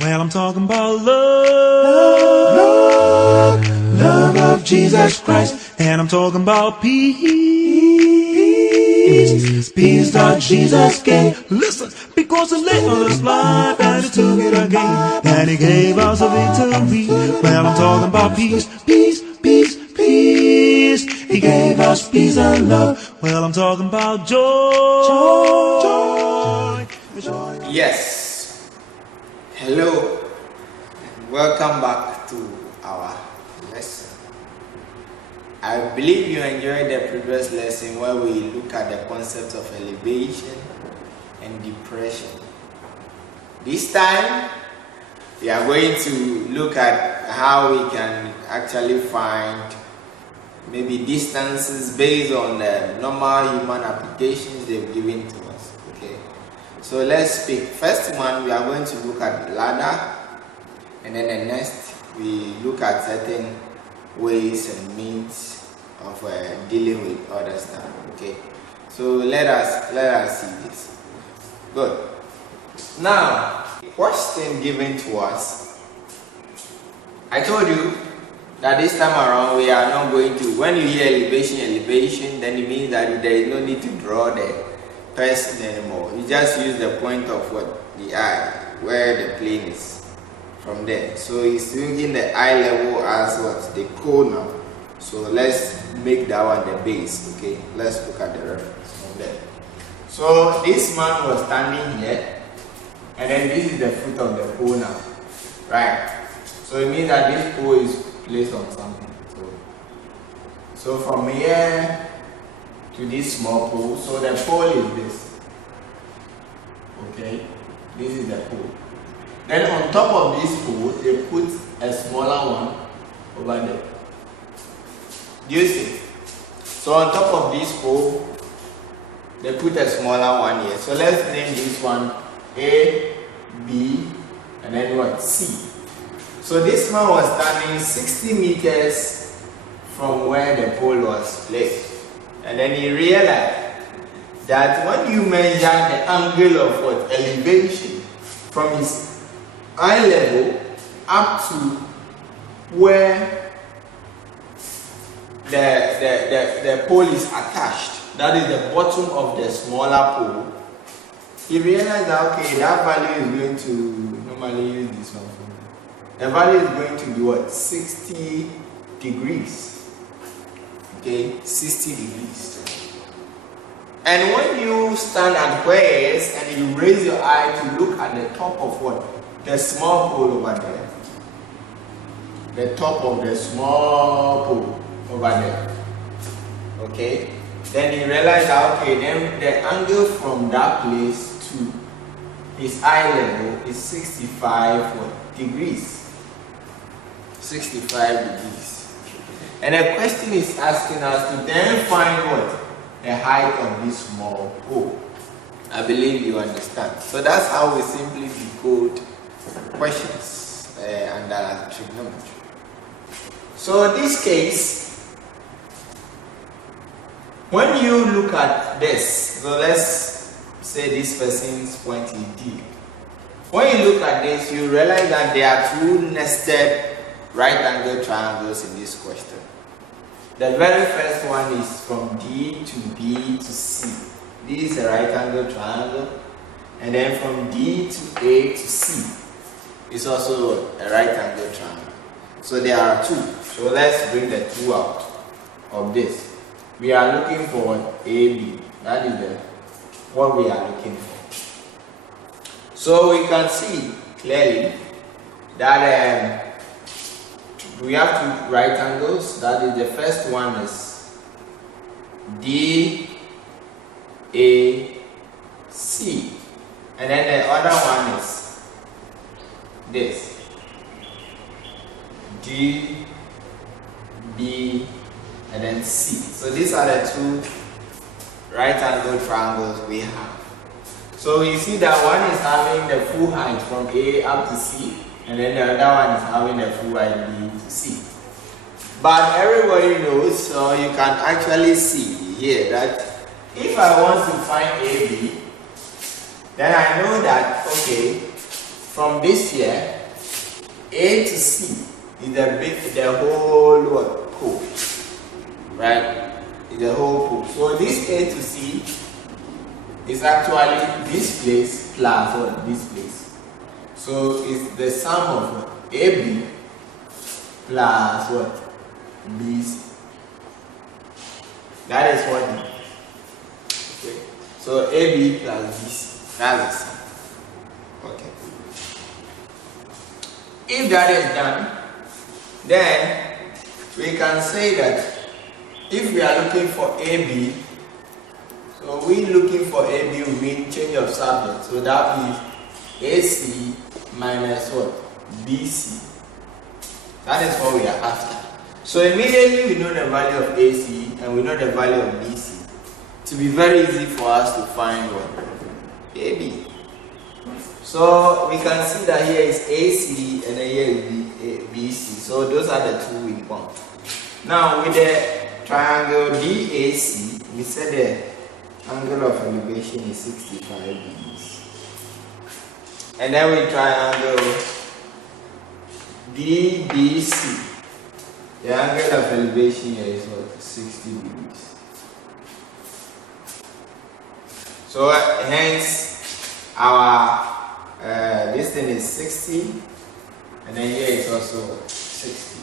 Well, I'm talking about love of Jesus Christ. And I'm talking about peace that Jesus gave. Listen, because He let us life and He took it again. And He gave us a victory. Well, I'm talking about peace. He gave us peace and love. Well, I'm talking about joy. Yes. Hello. Welcome back to our lesson. I believe you enjoyed the previous lesson where we look at the concept of elevation and depression. This time, we are going to look at how we can actually find maybe distances based on the normal human applications they've given to us. Okay. So let's speak. First one, we are going to look at the ladder, and then the next we look at certain ways and means of dealing with other stuff. Okay. So let us see this. Good. Now, question given to us. I told you that this time around we are not going to. When you hear elevation, then it means that there is no need to draw the person anymore. You just use the point of what? The eye, where the plane is from there. So he's using the eye level as what? The pole now. So let's make that one the base. Okay, let's look at the reference from there. So this man was standing here, and then this is the foot of the pole now, right? So it means that this pole is placed on something. So from here to this small pole, so the pole is this. Okay, this is the pole. Then on top of this pole, they put a smaller one over there. Do you see? So on top of this pole, they put a smaller one here. So let's name this one A, B, and then what? C. So this man was standing 60 meters from where the pole was placed. And then he realized that when you measure the angle of what? Elevation from his eye level up to where the pole is attached, that is the bottom of the smaller pole, he realized that okay, that value is going to, normally use this one for me. The value is going to be what? 60 degrees. Okay, 60 degrees. And when you stand at where it is and you raise your eye to look at the top of what? The small pole over there. The top of the small pole over there. Okay, then you realize that okay, then the angle from that place to his eye level is 65 degrees. 65 degrees. And the question is asking us to then find what? The height of this small pole. I believe you understand. So that's how we simply decode questions under trigonometry. So in this case, when you look at this, so let's say this person's point is D. When you look at this, you realize that there are two nested right angle triangles in this question. The very first one is from D to B to C. This is a right angle triangle. And then from D to A to C is also a right angle triangle. So there are two. So let's bring the two out of this. We are looking for AB. That is what we are looking for. So we can see clearly that we have two right angles. That is, the first one is DAC, and then the other one is this DB, and then C. So these are the two right angle triangles we have. So you see that one is having the full height from A up to C, and then the other one is having the full height B to C. But everybody knows, so you can actually see here that if I want to find AB, then I know that, okay, from this here, A to C is the whole what? Pole, right? Is the whole pole. So this A to C is actually this place plus what? This place. So it's the sum of what? AB plus what? BC. That is what it is. Okay. So AB plus BC. That's the sum. Okay. If that is done, then we can say that if we are looking for AB, so we looking for AB will mean change of subject. So that means AC minus what? BC. That is what we are after. So immediately we know the value of AC and we know the value of BC. It will be very easy for us to find what? AB. So we can see that here is AC and then here is BC. So those are the two we want. Now with the triangle DAC, we said the angle of elevation is 65 degrees. And then we triangle DBC. The angle of elevation here is what? 60 degrees. So hence our this thing is 60, and then here is also 60.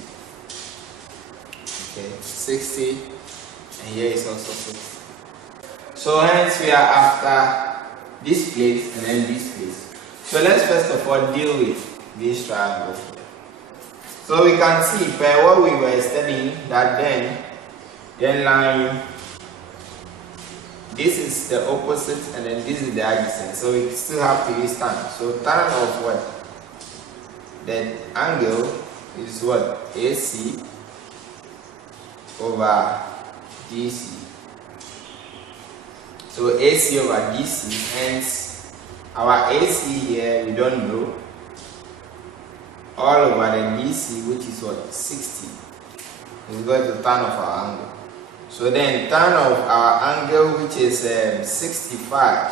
Okay, 60, and here is also 60. So hence we are after this place and then this place. So let's first of all deal with this triangle here. So we can see per what we were studying that then line, this is the opposite and then this is the adjacent. So we still have to use tan. So tan of what? The angle is what? AC over DC. So AC over DC, hence our AC here we don't know. All over the DC, which is what? 60, is equal to tan of our angle. So then tan of our angle, which is 65,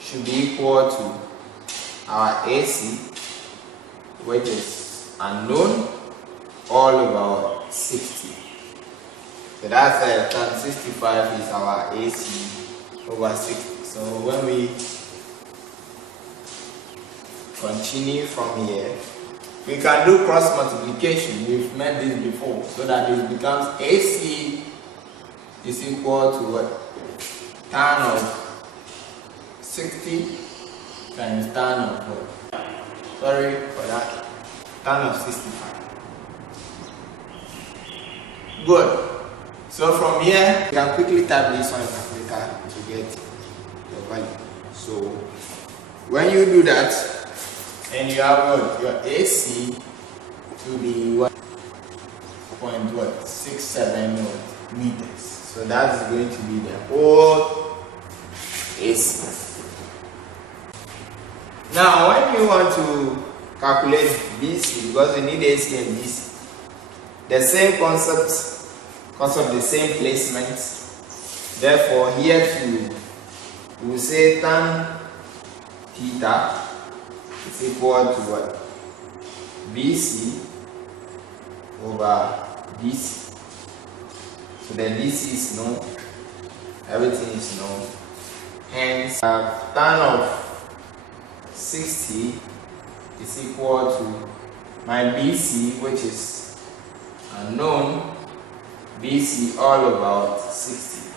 should be equal to our AC, which is unknown, all over 60. So that's tan 65 is our AC over 60. So when we continue from here, we can do cross multiplication. We've made this before, so that it becomes AC is equal to what? Tan of 60 times tan of what? Sorry for that. Tan of 65. Good. So from here, you can quickly type this on your calculator to get your value. So when you do that, and you have what? Your AC to be what? 0.67 meters. So that's going to be the whole AC. Now when you want to calculate BC, because you need AC and BC, the same concept, the same placement. Therefore here too, we will say tan theta is equal to what? BC over DC. So the DC is known, everything is known. Hence, tan of 60 is equal to my BC, which is unknown, BC all about 60.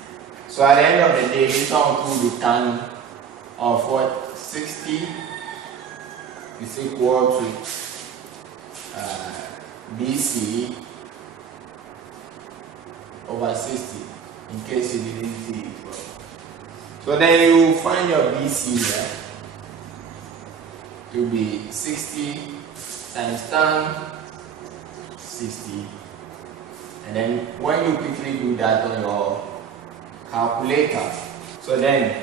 So at the end of the day, this one will be tan of what? 60 is equal to BC over 60, in case you didn't see it well. So then you find your BC here to be 60 times tan 60, and then when you quickly do that on your calculator, so then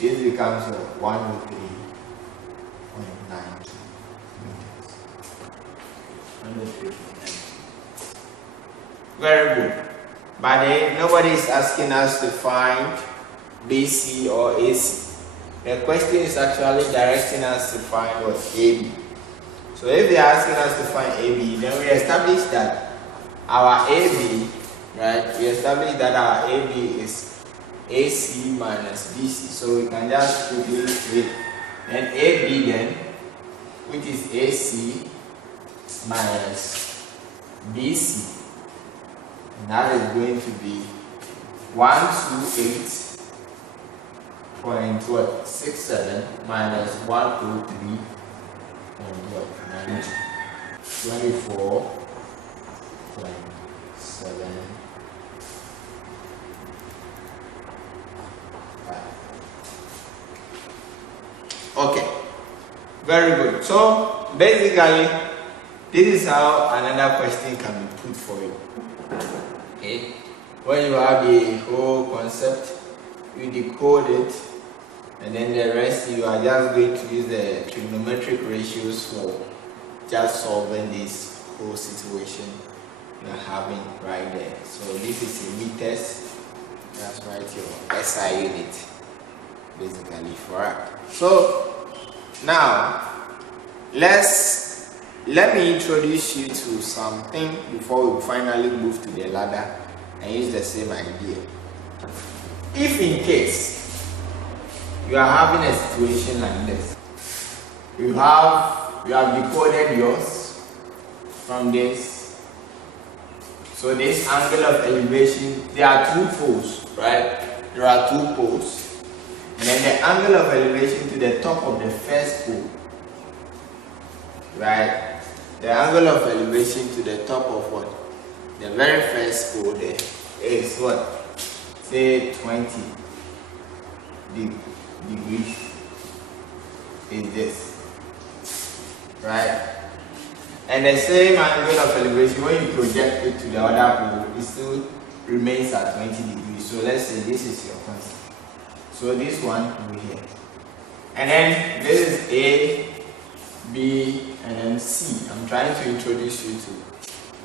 this becomes 103.92 meters. 103.92. Very good. But nobody is asking us to find BC or AC. The question is actually directing us to find what AB. So if they are asking us to find AB, then we establish that our AB, right? We establish that our AB is AC minus BC. So we can just quickly with then AB then, which is AC minus BC. And that is going to be 128.67 minus 103.24.7. Okay, very good. So basically, this is how another question can be put for you. Okay, when you have the whole concept, you decode it, and then the rest you are just going to use the trigonometric ratios for just solving this whole situation you're having right there. So this is in meters. That's right, your SI unit basically for that. So now let me introduce you to something before we finally move to the ladder and use the same idea. If in case you are having a situation like this, you have decoded yours from this. So this angle of elevation, there are two poles, right? There are two poles. And then the angle of elevation to the top of the first pole, right? The angle of elevation to the top of what? The very first pole there is what? Say 20 degrees is this, right? And the same angle of elevation, when you project it to the other pole, it still remains at 20 degrees. So let's say this is your point. So this one over here. And then this is A, B, and then C. I'm trying to introduce you to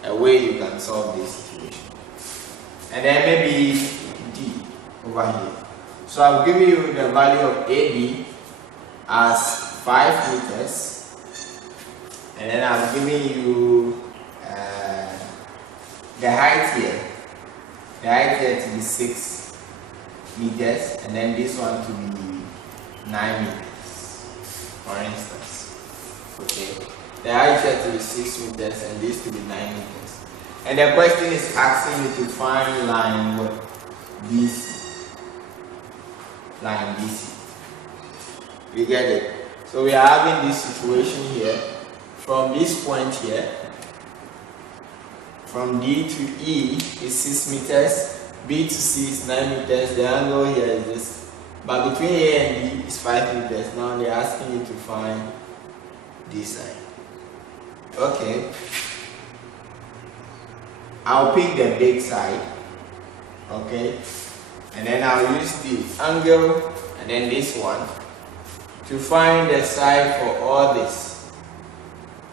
a way you can solve this situation. And then maybe D over here. So I've given you the value of AB as 5 meters. And then I've given you the height here. The height here to be 6 meters. And then this one to be 9 meters, for instance. Okay. The height here to be 6 meters and this to be 9 meters. And the question is asking you to find line what? BC. Line BC. You get it? So we are having this situation here. From this point here, from D to E is 6 meters, B to C is 9 meters, the angle here is this. But between A and D is 5 meters. Now they're asking you to find this side. Okay. I'll pick the big side. Okay. And then I'll use the angle and then this one to find the side for all this.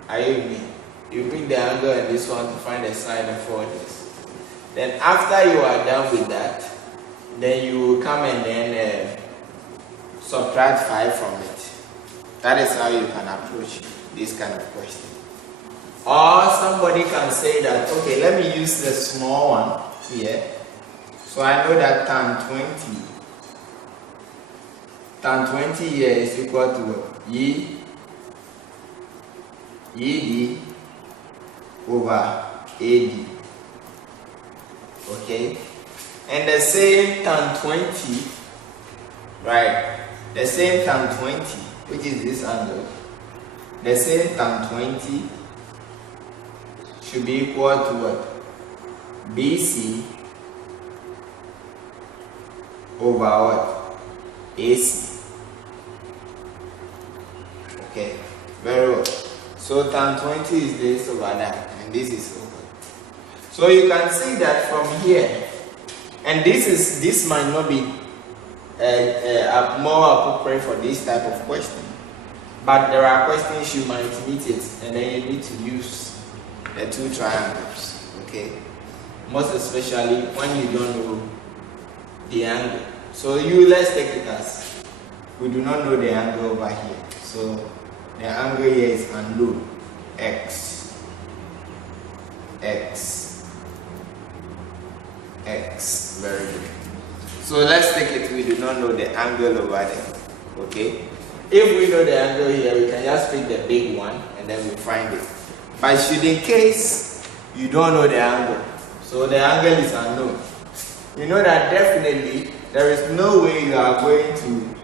Are you with me? You pick the angle and this one to find the side of all this. Then after you are done with that, then you will come and then subtract 5 from it. That is how you can approach this kind of question. Or somebody can say that, okay, let me use the small one here. So I know that tan 20 here is equal to what? ED over AD. Okay? And the same tan 20, right? The same tan 20, which is this angle, the same tan 20 should be equal to what? BC over what? AC. Okay, very well. So tan 20 is this over that, and this is over. So you can see that from here, and this might not be more appropriate for this type of question, but there are questions you might meet it, and then you need to use the two triangles. Okay, most especially when you don't know the angle. So let's take it as we do not know the angle over here. So the angle here is unknown. X. Very good. So let's take it, we do not know the angle over there. Okay? If we know the angle here, we can just pick the big one and then we find it. But should in case you don't know the angle, so the angle is unknown, you know that definitely there is no way you are going to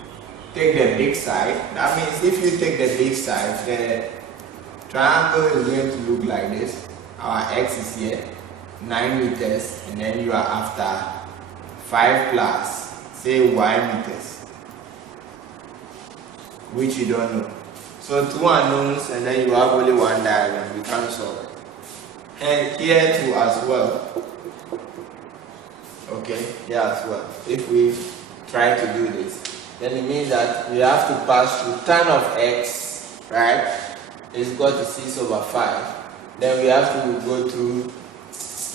take the big side. That means if you take the big side, the triangle is going to look like this. Our x is here, 9 meters, and then you are after 5 plus, say, y meters, which you don't know. So 2 unknowns, and then you have only one diagram, you can't solve it. And here too as well. Okay, here as well. If we try to do this, then it means that we have to pass through tan of x, right, is equal to 6/5. Then we have to go through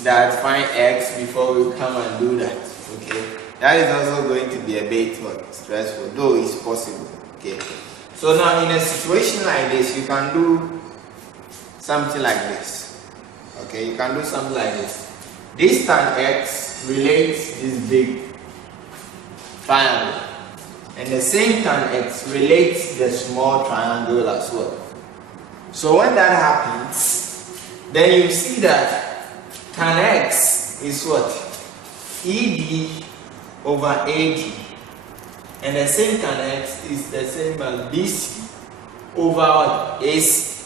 that, find x before we come and do that. Okay, that is also going to be a bit stressful, though it's possible. Okay, so now in a situation like this, you can do something like this. Okay, you can do something like this. This tan x relates this big triangle, and the same tan x relates the small triangle as well. So when that happens, then you see that tan x is what? ED over AD. And the same tan x is the same as BC over what? AC.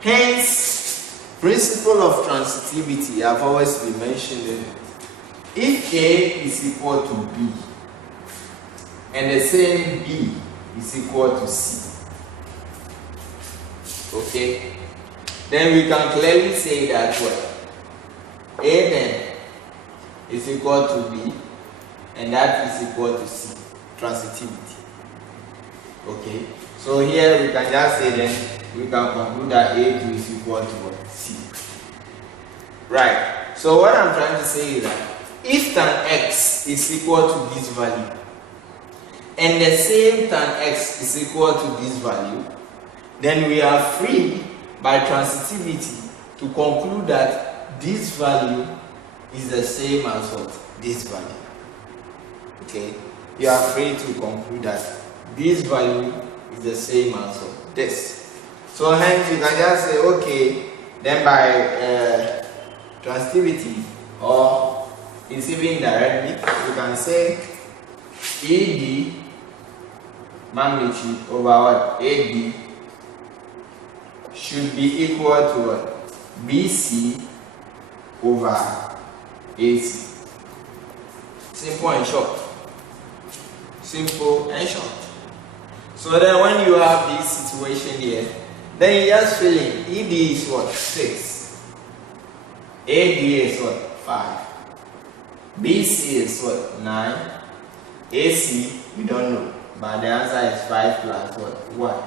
Hence, principle of transitivity, I've always been mentioning it. If A is equal to B, and the same B is equal to C, okay, then we can clearly say that what? A then is equal to B, and that is equal to C. Transitivity. Okay, so here we can just say then we can conclude that A2 is equal to what? C. Right. So what I'm trying to say is that if tan x is equal to this value, and the same tan x is equal to this value, then we are free by transitivity to conclude that this value is the same as what? This value. Okay, you are free to conclude that this value is the same as what? This. So hence you can just say, okay, then by transitivity, or it's even directly, you can say ED magnitude over what? AD should be equal to what? BC over AC. Simple and short. Simple and short. So then when you have this situation here, then you just fill in. ED is what? 6. AD is what? 5. BC is what? 9. AC, we don't know. But the answer is 5 plus what? Y.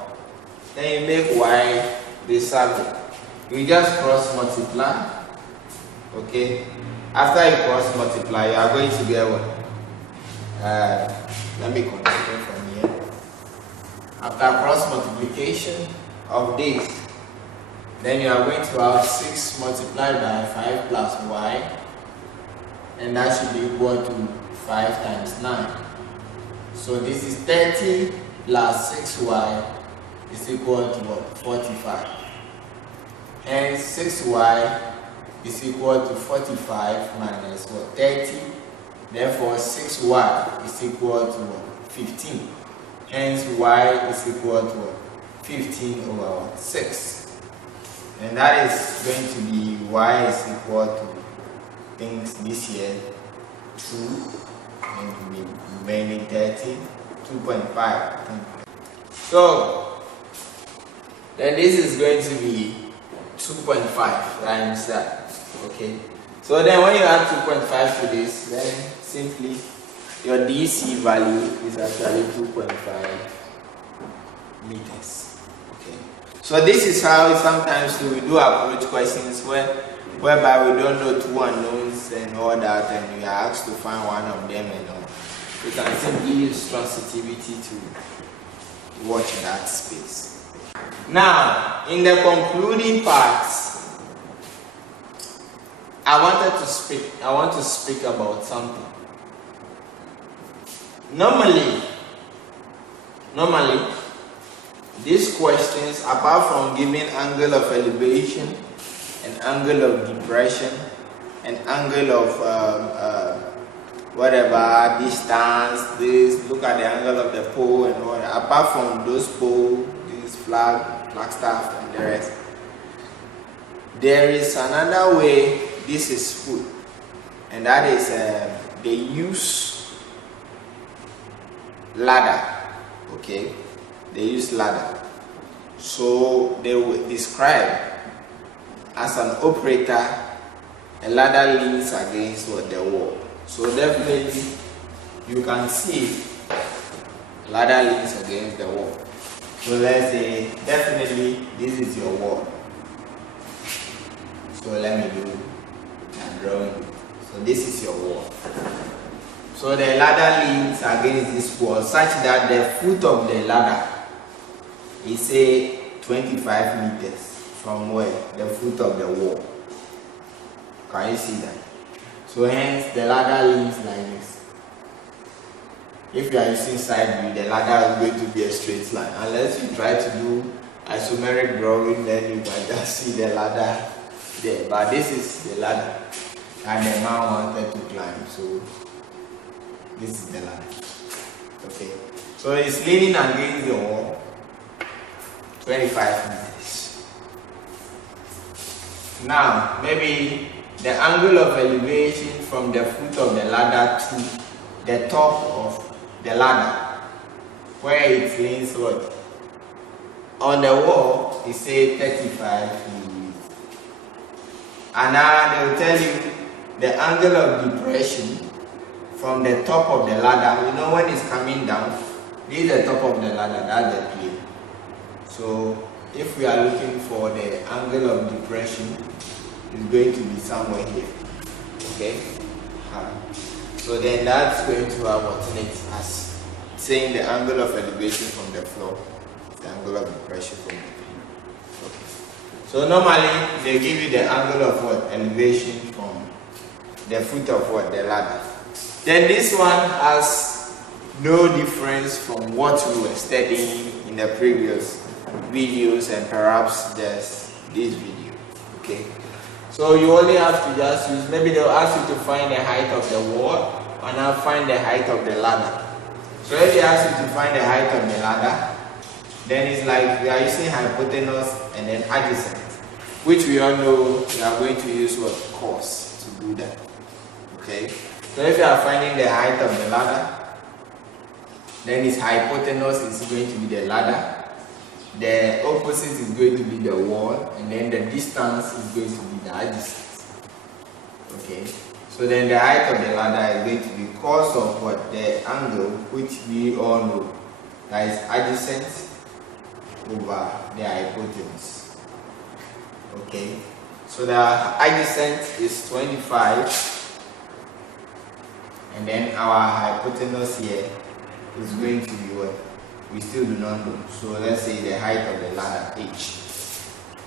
Then you make Y the circle. You just cross multiply. Okay. After you cross multiply, you are going to get what? Let me continue from here. After cross multiplication of this, then you are going to have 6 multiplied by 5 plus y, and that should be equal to 5 times 9. So this is 30 plus 6y is equal to what? 45. Hence 6y is equal to 45 minus what? 30. Therefore 6y is equal to what? 15. Hence y is equal to what? 15 over what? 6. And that is going to be y is equal to things this here 2, and to be remaining 30, 2.5. So then this is going to be 2.5 times that. Okay. So then when you add 2.5 to this, then simply your DC value is actually 2.5 meters. Okay. So this is how sometimes we do approach questions whereby we don't know 2 unknowns and all that, and we are asked to find one of them and all. You can simply use transitivity to watch that space. Now, in the concluding parts, I want to speak about something. Normally, these questions, apart from giving angle of elevation, an angle of depression, an angle of whatever distance, look at the angle of the pole and all that. Apart from those poles, this flagstaff and the rest, there is another way this is put, and that is they use ladder. Okay, they use ladder. So they will describe as an operator, a ladder leans against the wall. So definitely you can see ladder leans against the wall. So let's say definitely this is your wall. So let me do a drawing. So this is your wall. So the ladder leans against this wall such that the foot of the ladder is say 25 meters from where? The foot of the wall. Can you see that? So hence the ladder leans like this. If you are using side view, the ladder is going to be a straight line. Unless you try to do isomeric drawing, then you can just see the ladder there. But this is the ladder and the man wanted to climb. So this is the ladder. Okay. So it's leaning against the wall 25 meters. Now maybe the angle of elevation from the foot of the ladder to the top of the ladder, where it leans what? On the wall, it says 35 degrees. And now they will tell you the angle of depression from the top of the ladder. You know when it's coming down, this is the top of the ladder, that's the plane. So if we are looking for the angle of depression, it's going to be somewhere here. Okay? So then that's going to have alternate as saying the angle of elevation from the floor, the angle of depression from the plane. Okay. So normally they give you the angle of what? Elevation from the foot of what? The ladder. Then this one has no difference from what we were studying in the previous videos and perhaps just this video. Okay. So you only have to just use, maybe they'll ask you to find the height of the wall and now find the height of the ladder. So if they ask you to find the height of the ladder, then it's like we are using hypotenuse and then adjacent, which we all know we are going to use what? Cos to do that. Okay. So if you are finding the height of the ladder, then its hypotenuse is going to be the ladder. The opposite is going to be the wall, and then the distance is going to be the adjacent. Okay, so then the height of the ladder is going to be cos of what? The angle, which we all know that is adjacent over the hypotenuse. Okay, so the adjacent is 25, and then our hypotenuse here is going to be what? We still do not know. So let's say the height of the ladder h.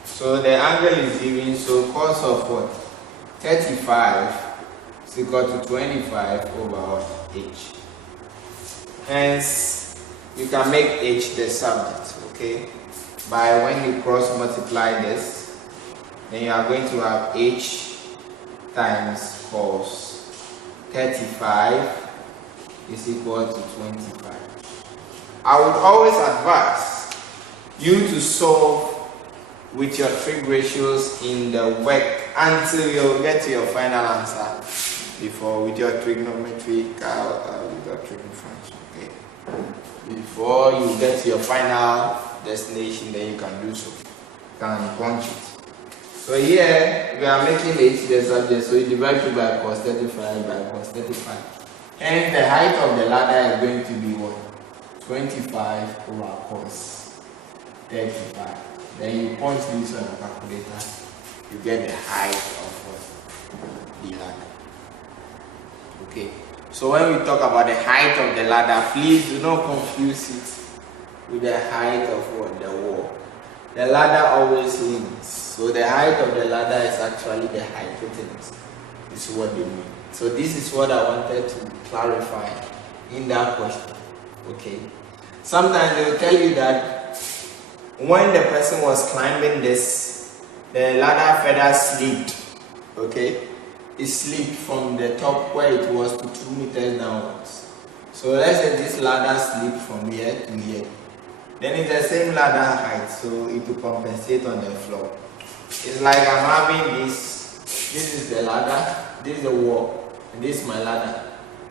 So the angle is given, so cos of what? 35 is equal to 25 over what? H. Hence, you can make h the subject, okay? By when you cross multiply this, then you are going to have h times cos 35 is equal to 25. I would always advise you to solve with your trig ratios in the work until you get to your final answer before with your trigonometry with your trig function. Okay. Before you get to your final destination, then you can do so. You can punch it. So here we are making h the subject, so you divide it by cos 35 by cos 35. Hence the height of the ladder is going to be what? 25 over cos 35. Then you punch this on a calculator, you get the height of the ladder. Okay. So when we talk about the height of the ladder, please do not confuse it with the height of what? The wall. The ladder always leans. So the height of the ladder is actually the hypotenuse. This is what they mean. So this is what I wanted to clarify in that question. Okay. Sometimes they will tell you that when the person was climbing this, the ladder further slipped. Okay. It slipped from the top where it was to 2 meters downwards. So let's say this ladder slipped from here to here. Then it's the same ladder height, so it will compensate on the floor. It's like I'm having this. This is the ladder, this is the wall, and this is my ladder.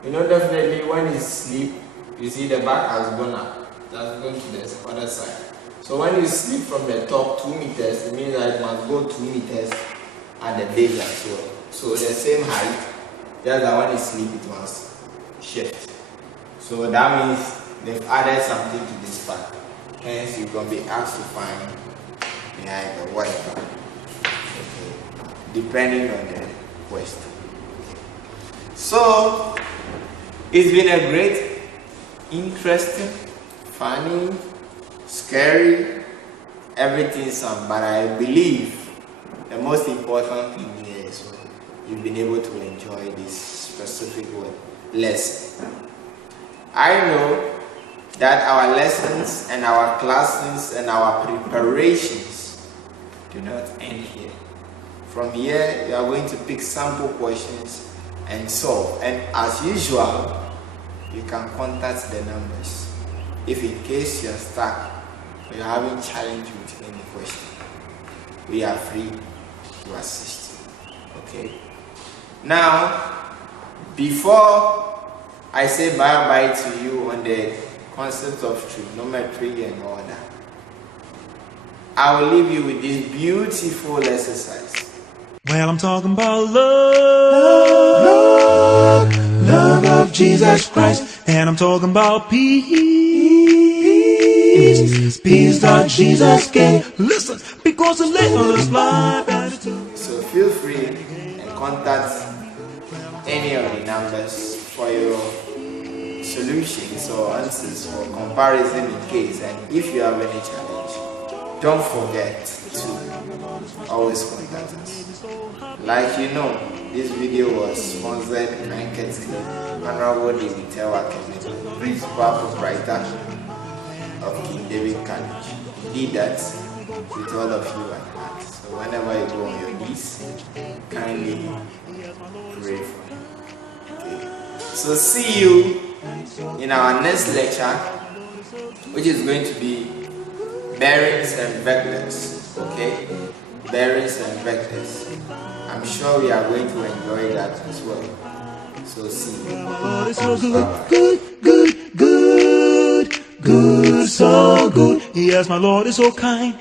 You know, definitely when it slips, you see the back has gone up. That's going to the other side. So when you slip from the top 2 meters, it means that it must go 2 meters at the base as well. So the same height, just that when it slips, it must shift. So that means they've added something to this part. Hence, you're going to be asked to find the height or whatever. Okay. Depending on the question. So, it's been a great, interesting, funny, scary, everything some, but I believe the most important thing here is you've been able to enjoy this specific lesson. I know that our lessons and our classes and our preparations do not end here. From here, you are going to pick sample questions and solve. And as usual, you can contact the numbers if in case you are stuck or you are having challenge with any question. We are free to assist you. Okay. Now, before I say bye-bye to you on the concept of trigonometry and all that, I will leave you with this beautiful exercise. Well, I'm talking about love of Jesus Christ, and I'm talking about peace that Jesus gave. Listen, because the littlest life attitude. So feel free and contact any of the numbers for your solutions or answers for comparison in case. And if you have any challenge, don't forget to always contact us. Like you know, this video was sponsored blanketly Honorable David Tewa Kevin, Principal Proprietor of King David College. He did that with all of you at heart. So whenever you go on your knees, kindly pray for him. Okay. So see you in our next lecture, which is going to be bearings and vectors. Okay, bearings and vectors. I'm sure we are going to enjoy that as well. So see you. So good, so good. Yes, my Lord is so kind,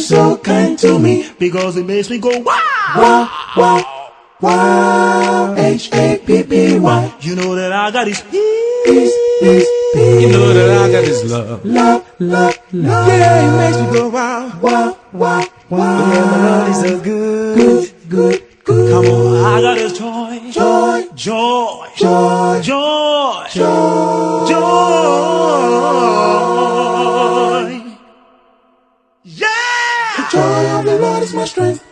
so kind to me, because it makes me go wow. H-A-P-P-Y. You know that I got his peace. You know that I got his love. Yeah, it makes me go wow. Yeah, my Lord is so good. Come on, I got his joy. Yeah. The joy of the Lord is my strength.